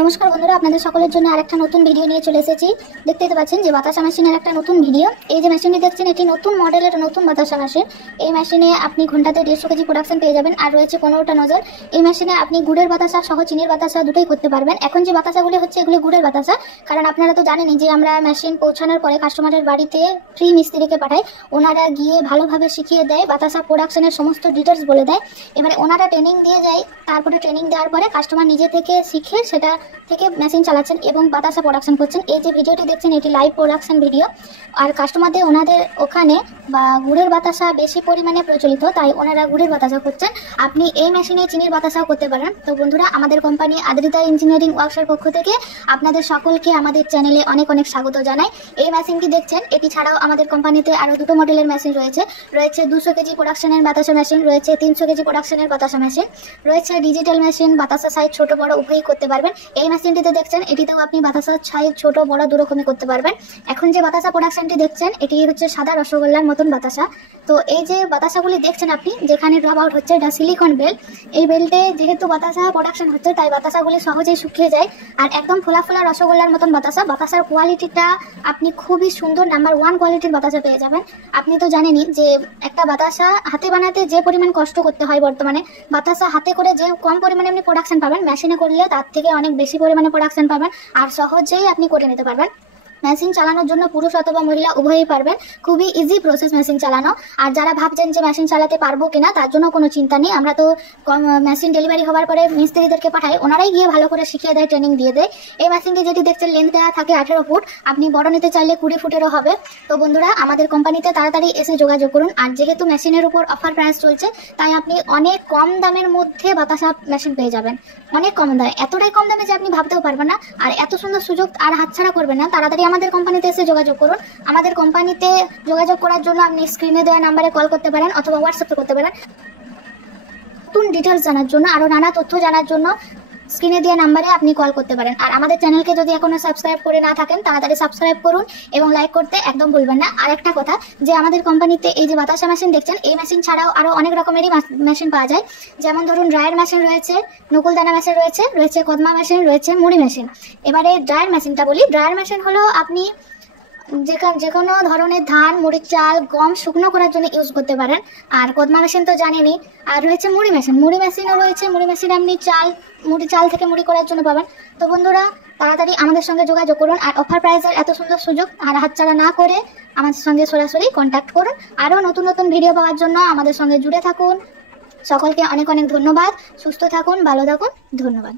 নমস্কার বন্ধুরা, আপনাদের সকলের জন্য আরেকটা নতুন ভিডিও নিয়ে চলে এসেছি। দেখতেই তো পাচ্ছেন যে বাতাসা মেশিনের একটা নতুন ভিডিও। এই যে মেশিনটি দেখছেন, এটি নতুন মডেলের নতুন বাতাসা মেশিন। এই মেশিনে আপনি ঘন্টাতে 150 কেজি প্রোডাকশন পেয়ে যাবেন। আর রয়েছে 15টা নজর। এই মেশিনে আপনি গুড়ের বাতাসা সহ চিনির বাতাসা দুটোই করতে পারবেন। এখন যে বাতাসাগুলি হচ্ছে এগুলি গুড়ের বাতাসা, কারণ আপনারা তো জানেনই যে আমরা মেশিন পৌঁছানোর পরে কাস্টমারের বাড়িতে ফ্রি মিস্ত্রিকে পাঠাই। ওনারা গিয়ে ভালোভাবে শিখিয়ে দেয়, বাতাসা প্রোডাকশনের সমস্ত ডিটেলস বলে দেয়। এবারে ওনারা ট্রেনিং দিয়ে যায়, তারপরে ট্রেনিং দেওয়ার পরে কাস্টমার নিজে থেকে শিখে সেটা থেকে মেশিন চালাচ্ছেন এবং বাতাসা প্রোডাকশন করছেন। এই যে ভিডিওটি দেখছেন এটি লাইভ প্রোডাকশন ভিডিও। আর কাস্টমারদের ওনাদের ওখানে বা গুড়ের বাতাসা বেশি পরিমাণে প্রচলিত, তাই ওনারা গুড়ের বাতাসা করছেন। আপনি এই মেশিনে চিনির বাতাসাও করতে পারেন। তো বন্ধুরা, আমাদের কোম্পানি আদ্রিতা ইঞ্জিনিয়ারিং ওয়ার্কসের পক্ষ থেকে আপনাদের সকলকে আমাদের চ্যানেলে অনেক অনেক স্বাগত জানাই। এই মেশিনটি দেখছেন, এটি ছাড়াও আমাদের কোম্পানিতে আরও দুটো মডেলের মেশিন রয়েছে। 200 কেজি প্রোডাকশনের বাতাসা মেশিন রয়েছে, 300 কেজি প্রোডাকশনের বাতাসা মেশিন রয়েছে, ডিজিটাল মেশিন। বাতাসা সাইজ ছোট বড় উভয়ই করতে পারবেন। এই মেশিনটিতে দেখছেন, এটিতেও আপনি বাতাসার সাইজ ছোট বড় দুরকমই করতে পারবেন। এখন যে বাতাসা প্রোডাকশনটি দেখছেন, এটি হচ্ছে সাদা রসগোল্লার মতন বাতাসা। তো এই যে বাতাসাগুলি দেখছেন আপনি, যেখানে ড্রপ আউট হচ্ছে, এটা সিলিকন বেল্ট। এই বেল্টে যেহেতু বাতাসা প্রোডাকশন হচ্ছে, তাই বাতাসাগুলি সহজেই শুকিয়ে যায়। আর একদম ফোলা ফোলা রসগোল্লার মতন বাতাসা। বাতাসার কোয়ালিটিটা আপনি খুবই সুন্দর নাম্বার 1 কোয়ালিটির বাতাসা পেয়ে যাবেন। আপনি তো জানেনই যে একটা বাতাসা হাতে বানাতে যে পরিমাণ কষ্ট করতে হয় বর্তমানে, বাতাসা হাতে করে যে কম পরিমাণে আপনি প্রোডাকশন পাবেন, মেশিনে করলে তার থেকে অনেক বেশি পরিমাণে প্রোডাকশন পাবেন আর সহজেই আপনি করে নিতে পারবেন। মেশিন চালানোর জন্য পুরুষ অথবা মহিলা উভয়ই পারবেন। খুবই ইজি প্রসেস মেশিন চালানো। আর যারা ভাবছেন যে মেশিন চালাতে পারবো কিনা, তার জন্য কোনো চিন্তা নেই। আমরা তো মেশিন ডেলিভারি হওয়ার পরে মিস্ত্রিদেরকে পাঠাই, ওনারাই গিয়ে ভালো করে শিখিয়ে দেয়, ট্রেনিং দিয়ে দেয়। এই মেশিনটি যেটি দেখছেন, লেন্থ দেওয়া থাকে 18 ফুট, আপনি বড় নিতে চাইলে 20 ফুটেরও হবে। তো বন্ধুরা, আমাদের কোম্পানিতে তাড়াতাড়ি এসে যোগাযোগ করুন। আর যেহেতু মেশিনের উপর অফার প্রাইস চলছে, তাই আপনি অনেক কম দামের মধ্যে বাতাসা মেশিন পেয়ে যাবেন। অনেক কম দামে, এতটাই কম দামে যে আপনি ভাবতেও পারবেন না। আর এত সুন্দর সুযোগ আর হাতছাড়া করবেন না। তাড়াতাড়ি আমাদের কোম্পানিতে এসে যোগাযোগ করুন। আমাদের কোম্পানিতে যোগাযোগ করার জন্য আপনি স্ক্রিনে দেওয়া নাম্বারে কল করতে পারেন অথবা হোয়াটসঅ্যাপে করতে পারেন। নতুন ডিটেলস জানার জন্য, আরও নানা তথ্য জানার জন্য স্ক্রিনে দেওয়া নাম্বারে আপনি কল করতে পারেন। আর আমাদের চ্যানেলকে যদি এখনো সাবস্ক্রাইব করে না থাকেন, তাড়াতাড়ি সাবস্ক্রাইব করুন এবং লাইক করতে একদম ভুলবেন না। আর একটা কথা, যে আমাদের কোম্পানিতে এই যে বাতাসা মেশিন দেখছেন, এই মেশিন ছাড়াও আরও অনেক রকমেরই মেশিন পাওয়া যায়। যেমন ধরুন, ড্রায়ার মেশিন রয়েছে, নকুলদানা মেশিন রয়েছে কদমা মেশিন রয়েছে, মুড়ি মেশিন। এবারে ড্রায়ার মেশিনটা বলি। ড্রায়ার মেশিন হলো আপনি যে কোনো ধরনের ধান, মুড়ির চাল, গম শুকনো করার জন্য ইউজ করতে পারেন। আর কদমা মেশিন তো জানেনই। আর রয়েছে মুড়ি মেশিন। মুড়ি মেশিনও রয়েছে। মুড়ি মেশিন আপনি চাল থেকে মুড়ি করার জন্য পাবেন। তো বন্ধুরা, তাড়াতাড়ি আমাদের সঙ্গে যোগাযোগ করুন। আর অফার প্রাইসের এত সুন্দর সুযোগ আর হাতছাড়া না করে আমাদের সঙ্গে সরাসরি কন্ট্যাক্ট করুন। আরও নতুন নতুন ভিডিও পাওয়ার জন্য আমাদের সঙ্গে জুড়ে থাকুন। সকলকে অনেক অনেক ধন্যবাদ। সুস্থ থাকুন, ভালো থাকুন। ধন্যবাদ।